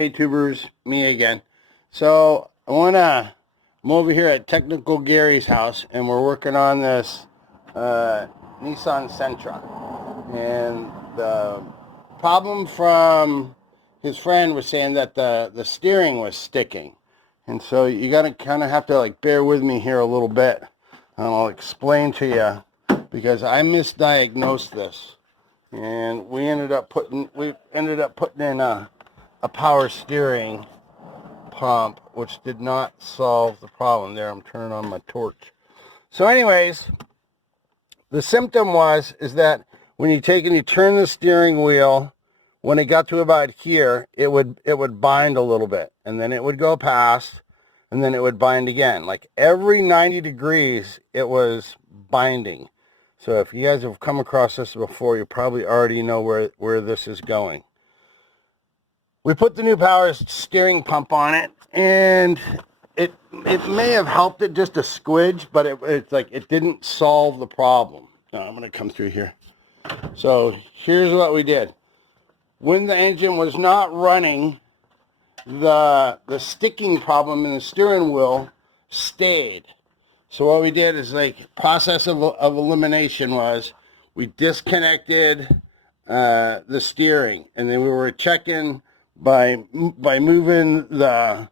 Hey tubers, me again. So I'm over here at Technical Gary's house, and we're working on this Nissan Sentra. And the problem from his friend was saying that the steering was sticking. And so you gotta kind of have to like bear with me here a little bit, and I'll explain to you because I misdiagnosed this, and we ended up putting in a power steering pump, which did not solve the problem. There, I'm turning on my torch. So anyways, the symptom is that when you take and you turn the steering wheel, when it got to about here, it would bind a little bit, and then it would go past, and then it would bind again. Like every 90 degrees, it was binding. So if you guys have come across this before, you probably already know where this is going. We put the new power steering pump on it, and it may have helped it just a squidge, but it's like it didn't solve the problem. Now I'm going to come through here. So here's what we did. When the engine was not running, the sticking problem in the steering wheel stayed. So what we did is, like, process of elimination was we disconnected the steering, and then we were checking by moving the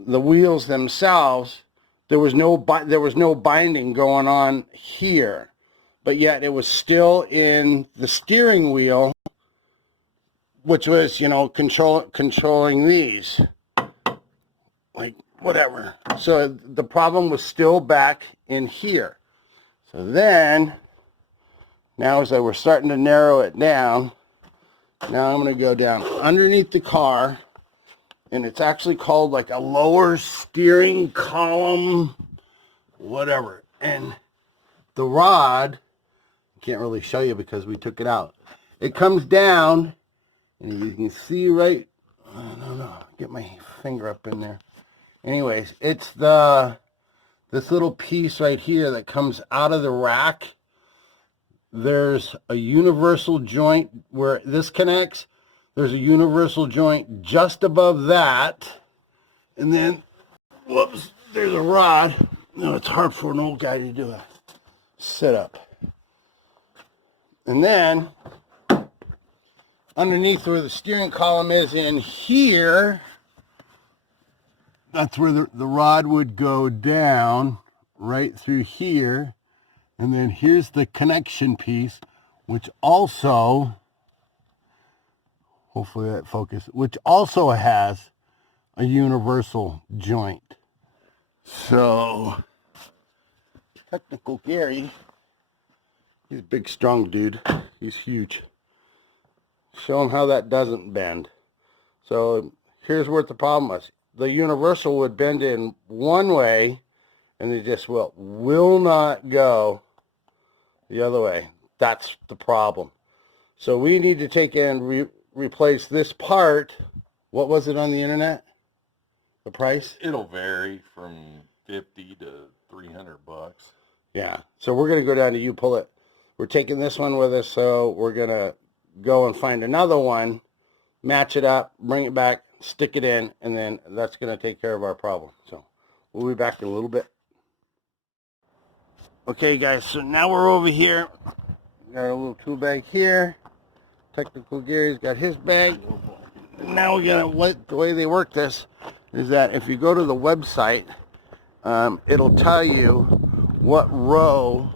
wheels themselves. There was no binding going on here, but yet it was still in the steering wheel, which was, you know, controlling these, like whatever. So the problem was still back in here. So then now as we're starting to narrow it down, now I'm going to go down underneath the car, and it's actually called like a lower steering column, whatever. And the rod, I can't really show you because we took it out. It comes down, and you can see right, I don't know, get my finger up in there. Anyways, it's this little piece right here that comes out of the rack. There's a universal joint where this connects. There's a universal joint just above that. And then, whoops, there's a rod. No, it's hard for an old guy to do a sit-up. And then, underneath where the steering column is in here, that's where the rod would go down right through here. And then here's the connection piece, which also, hopefully that focus, which also has a universal joint. So, Technical Gary, he's a big, strong dude. He's huge. Show him how that doesn't bend. So, here's what the problem was. The universal would bend in one way, and it just will not go the other way. That's the problem. So we need to take and replace this part. What was it on the internet? The price? It'll vary from 50 to 300 bucks. Yeah. So we're going to go down to You Pull It. We're taking this one with us, so we're going to go and find another one, match it up, bring it back, stick it in, and then that's going to take care of our problem. So we'll be back in a little bit. Okay, guys, so now we're over here. We got a little tool bag here. Technical Gary's got his bag. Now we got the way they work this is that if you go to the website, it'll tell you what row,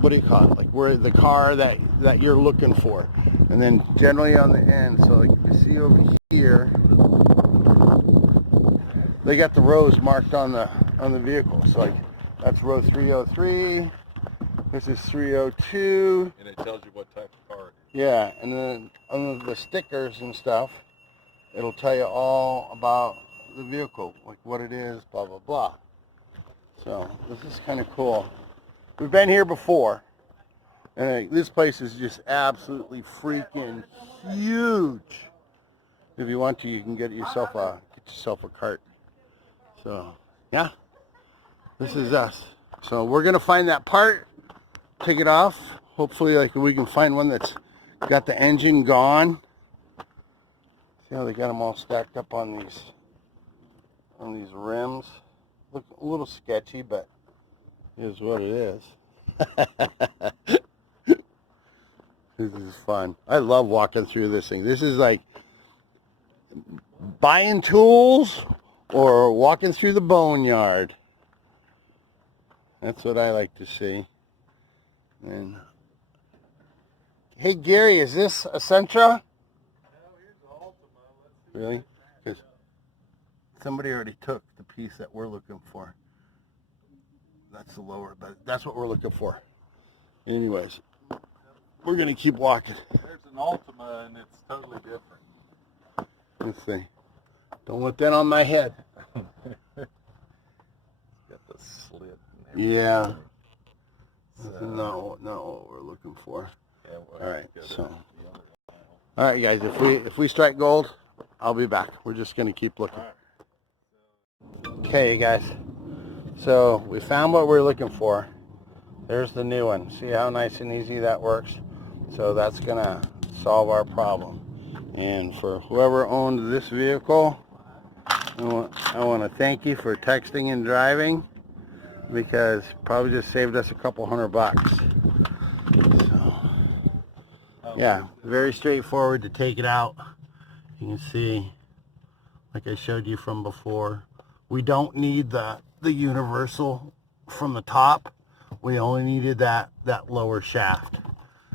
what do you call it? Like where the car that you're looking for. And then generally on the end, so like you see over here, they got the rows marked on the vehicle. So like that's row 303. This is 302. And it tells you what type of car it is. Yeah, and then under the stickers and stuff, it'll tell you all about the vehicle, like what it is, blah, blah, blah. So this is kind of cool. We've been here before, and this place is just absolutely freaking huge. If you want to, you can get yourself a cart. So, yeah. This is us. So we're going to find that part, take it off. Hopefully like we can find one that's got the engine gone. See how they got them all stacked up on these rims? Look a little sketchy, but it is what it is. This is fun. I love walking through this thing. This is like buying tools or walking through the boneyard. That's what I like to see. And hey Gary, is this a Sentra? Really? Because somebody already took the piece that we're looking for. That's the lower, but that's what we're looking for. Anyways, we're going to keep walking. There's an Altima and it's totally different. Let's see. Don't let that on my head. It's got the slit and everything. Yeah. So, No, not what we're looking for. yeah, well, All right, so. the other aisle. All right, guys, if we strike gold, I'll be back. We're just going to keep looking. All right. Okay, guys. So we found what we're looking for. There's the new one. See how nice and easy that works? So that's going to solve our problem. And for whoever owned this vehicle, I want to thank you for texting and driving, because probably just saved us a couple $100. So, yeah, very straightforward to take it out. You can see, like I showed you from before, we don't need the universal from the top. We only needed that lower shaft.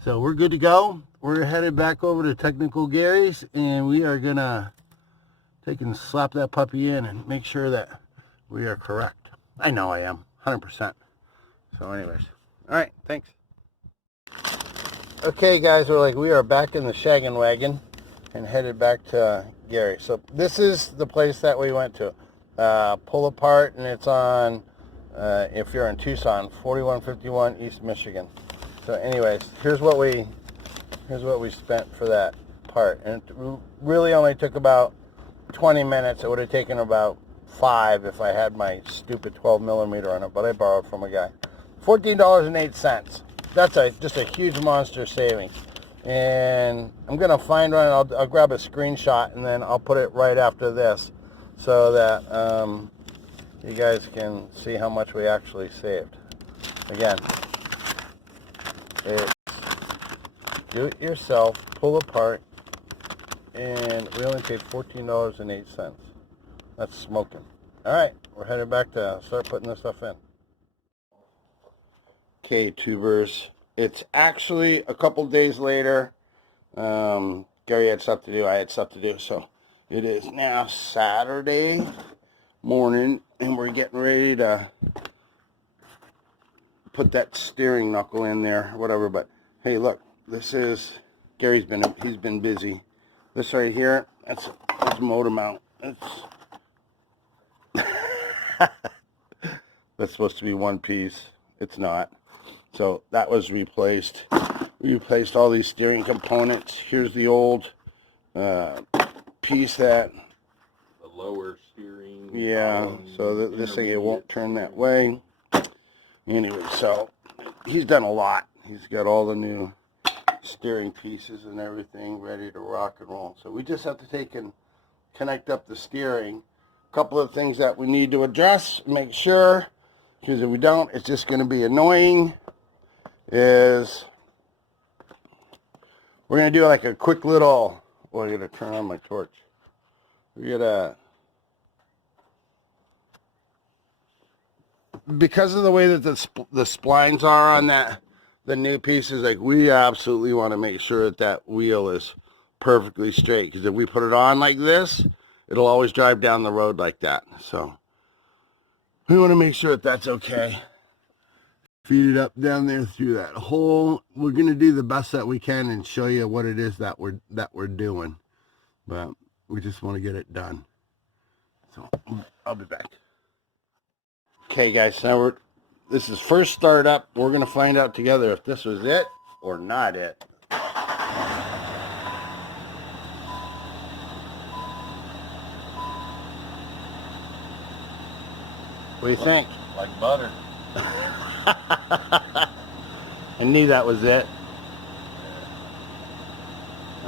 So we're good to go. We're headed back over to Technical Gary's, and we are gonna take and slap that puppy in and make sure that we are correct. I know I am, 100%. So anyways, all right, thanks. Okay guys, we are back in the shaggin' wagon and headed back to Gary. So this is the place that we went to. Pull apart, and it's on, if you're in Tucson, 4151 East Michigan. So anyways, here's what we spent for that part. And it really only took about 20 minutes. It would have taken about 5 if I had my stupid 12 millimeter on it, but I borrowed from a guy. $14.08. That's just a huge monster savings. And I'm going to find one. I'll grab a screenshot, and then I'll put it right after this so that you guys can see how much we actually saved. Again, it's do it yourself, pull apart, and we only paid $14.08. That's smoking. All right, we're headed back to start putting this stuff in. Okay, tubers. It's actually a couple days later. Gary had stuff to do. I had stuff to do. So it is now Saturday morning, and we're getting ready to put that steering knuckle in there, whatever. But hey, look, this is Gary's he's been busy. This right here, that's motor mount. That's supposed to be one piece. It's not. So that was replaced. We replaced all these steering components. Here's the old piece that... The lower steering. Yeah, so this thing, it won't turn that way. Anyway, so he's done a lot. He's got all the new steering pieces and everything ready to rock and roll. So we just have to take and connect up the steering. A couple of things that we need to address, make sure, because if we don't, it's just going to be annoying, is we're going to do like a quick little, well, I got to turn on my torch. We got to, because of the way that the splines are on the new pieces, like, we absolutely want to make sure that wheel is perfectly straight, because if we put it on like this, it'll always drive down the road like that. So we want to make sure that that's okay. Feed it up down there through that hole. We're going to do the best that we can and show you what it is that we're doing, but we just want to get it done. So I'll be back. Okay guys, now this is first start up. We're going to find out together if this was it or not it. What do you think? Like butter. I knew that was it.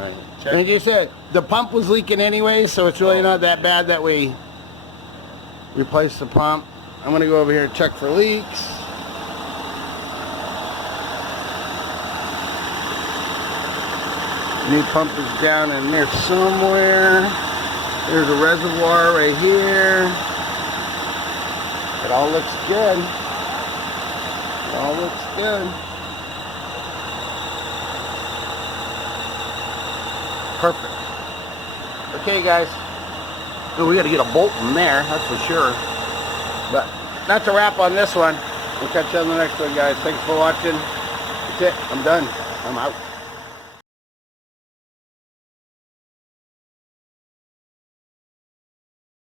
Right. Check. Like you said, the pump was leaking anyway, so it's really not that bad that we replaced the pump. I'm gonna go over here and check for leaks. New pump is down in there somewhere. There's a reservoir right here. It all looks good. It all looks good. Perfect. Okay, guys. Oh, we got to get a bolt in there, that's for sure. But that's a wrap on this one. We'll catch you on the next one, guys. Thanks for watching. That's it. I'm done. I'm out.